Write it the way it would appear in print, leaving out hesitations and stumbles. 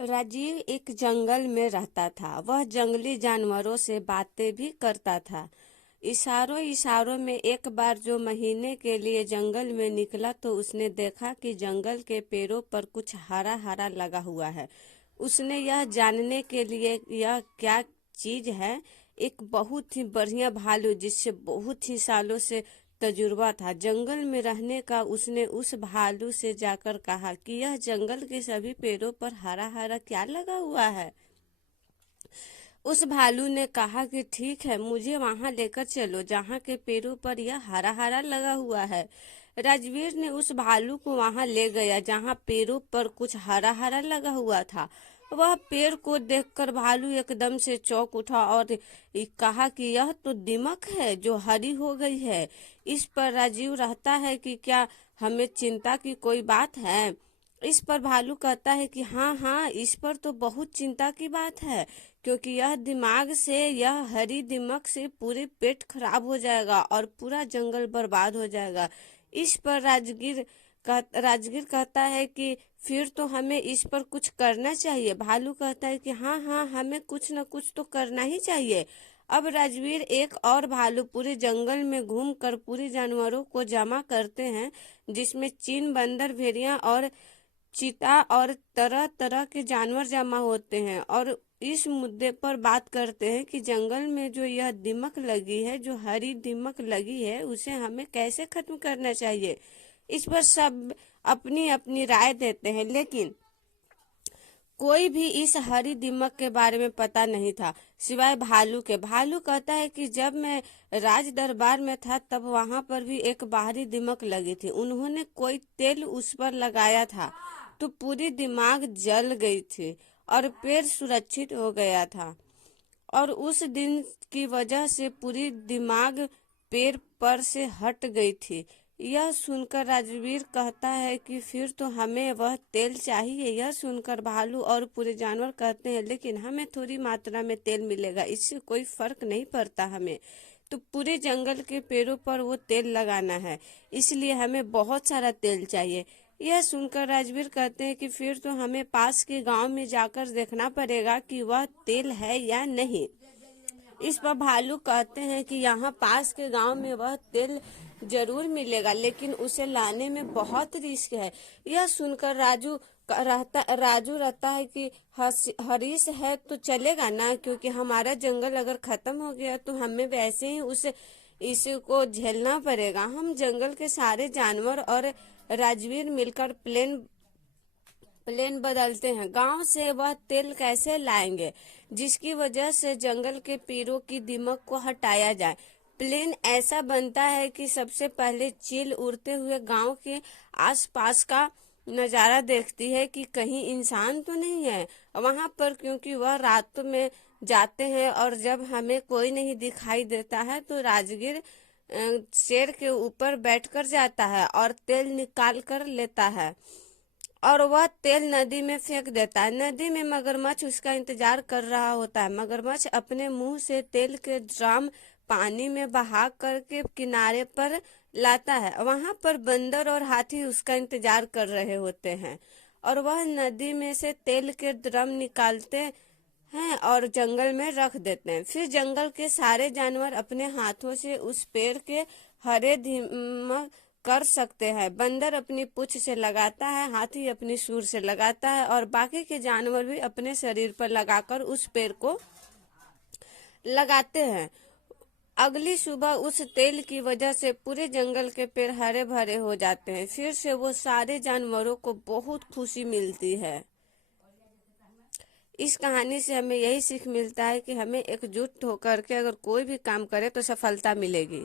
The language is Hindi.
राजीव एक जंगल में रहता था। वह जंगली जानवरों से बातें भी करता था। इशारों इशारों में एक बार जो महीने के लिए जंगल में निकला तो उसने देखा कि जंगल के पेड़ों पर कुछ हरा हरा लगा हुआ है। उसने यह जानने के लिए यह क्या चीज है, एक बहुत ही बढ़िया भालू जिससे बहुत ही सालों से तजुर्बा था जंगल में रहने का, उसने उस भालू से जाकर कहा कि यह जंगल के सभी पेड़ों पर हरा हरा क्या लगा हुआ है। उस भालू ने कहा कि ठीक है, मुझे वहां लेकर चलो जहां के पेड़ों पर यह हरा हरा लगा हुआ है। राजवीर ने उस भालू को वहां ले गया जहां पेड़ों पर कुछ हरा हरा लगा हुआ था। वह पेड़ को देखकर भालू एकदम से चौंक उठा और कहा कि यह तो दीमक है जो हरी हो गई है। इस पर राजीव रहता है कि क्या हमें चिंता की कोई बात है। इस पर भालू कहता है कि हाँ हाँ, इस पर तो बहुत चिंता की बात है, क्योंकि यह दिमाग से, यह हरी दिमक से पूरे पेट खराब हो जाएगा और पूरा जंगल बर्बाद हो जाएगा। इस पर राजगीर कहता है कि फिर तो हमें इस पर कुछ करना चाहिए। भालू कहता है कि हाँ हाँ, हमें कुछ न कुछ तो करना ही चाहिए। अब राजवीर एक और भालू पूरे जंगल में घूमकर पूरे जानवरों को जमा करते हैं, जिसमें चीन, बंदर, भेड़िया और चीता और तरह तरह के जानवर जमा होते हैं और इस मुद्दे पर बात करते हैं कि जंगल में जो यह दीमक लगी है, जो हरी दीमक लगी है, उसे हमें कैसे खत्म करना चाहिए। इस पर सब अपनी अपनी राय देते हैं, लेकिन कोई भी इस हरी दीमक के बारे में पता नहीं था सिवाय भालू के। भालू कहता है कि जब मैं राज दरबार में था तब वहां पर भी एक बाहरी दीमक लगी थी। उन्होंने कोई तेल उस पर लगाया था तो पूरी दिमाग जल गई थी और पेड़ सुरक्षित हो गया था, और उस दिन की वजह से पूरी दिमाग पेड़ पर से हट गई थी। यह सुनकर राजवीर कहता है कि फिर तो हमें वह तेल चाहिए। यह सुनकर भालू और पूरे जानवर कहते हैं लेकिन हमें थोड़ी मात्रा में तेल मिलेगा, इससे कोई फर्क नहीं पड़ता हमें तो पूरे जंगल के पेड़ों पर वो तेल लगाना है, इसलिए हमें बहुत सारा तेल चाहिए। यह सुनकर राजवीर कहते हैं कि फिर तो हमें पास के गांव में जाकर देखना पड़ेगा कि वह तेल है या नहीं। इस पर भालू कहते हैं कि यहाँ पास के गांव में वह तेल जरूर मिलेगा, लेकिन उसे लाने में बहुत रिस्क है। यह सुनकर राजू रहता है कि हरीश है तो चलेगा ना, क्योंकि हमारा जंगल अगर खत्म हो गया तो हमें वैसे ही उसे इसको झेलना पड़ेगा। हम जंगल के सारे जानवर और राजवीर मिलकर प्लेन बदलते हैं। गांव से वह तेल कैसे लाएंगे जिसकी वजह से जंगल के पेड़ों की दीमक को हटाया जाए। प्लेन ऐसा बनता है कि सबसे पहले चील उड़ते हुए गांव के आसपास का नजारा देखती है कि कहीं इंसान तो नहीं है वहां पर, क्योंकि वह रात में जाते हैं और जब हमें कोई नहीं दिखाई देता है तो राजगीर शेर के ऊपर बैठकर जाता है और तेल निकाल कर लेता है और वह तेल नदी में फेंक देता है। नदी में मगरमच्छ उसका इंतजार कर रहा होता है। मगरमच्छ अपने मुंह से तेल के ड्राम पानी में बहा करके किनारे पर लाता है। वहां पर बंदर और हाथी उसका इंतजार कर रहे होते हैं और वह नदी में से तेल के ड्रम निकालते हैं और जंगल में रख देते हैं। फिर जंगल के सारे जानवर अपने हाथों से उस पेड़ के हरे धीमक कर सकते हैं। बंदर अपनी पूंछ से लगाता है, हाथी अपनी सूंड से लगाता है और बाकी के जानवर भी अपने शरीर पर लगाकर उस पेड़ को लगाते हैं। अगली सुबह उस तेल की वजह से पूरे जंगल के पेड़ हरे भरे हो जाते हैं। फिर से वो सारे जानवरों को बहुत खुशी मिलती है। इस कहानी से हमें यही सीख मिलता है कि हमें एकजुट होकर के अगर कोई भी काम करे तो सफलता मिलेगी।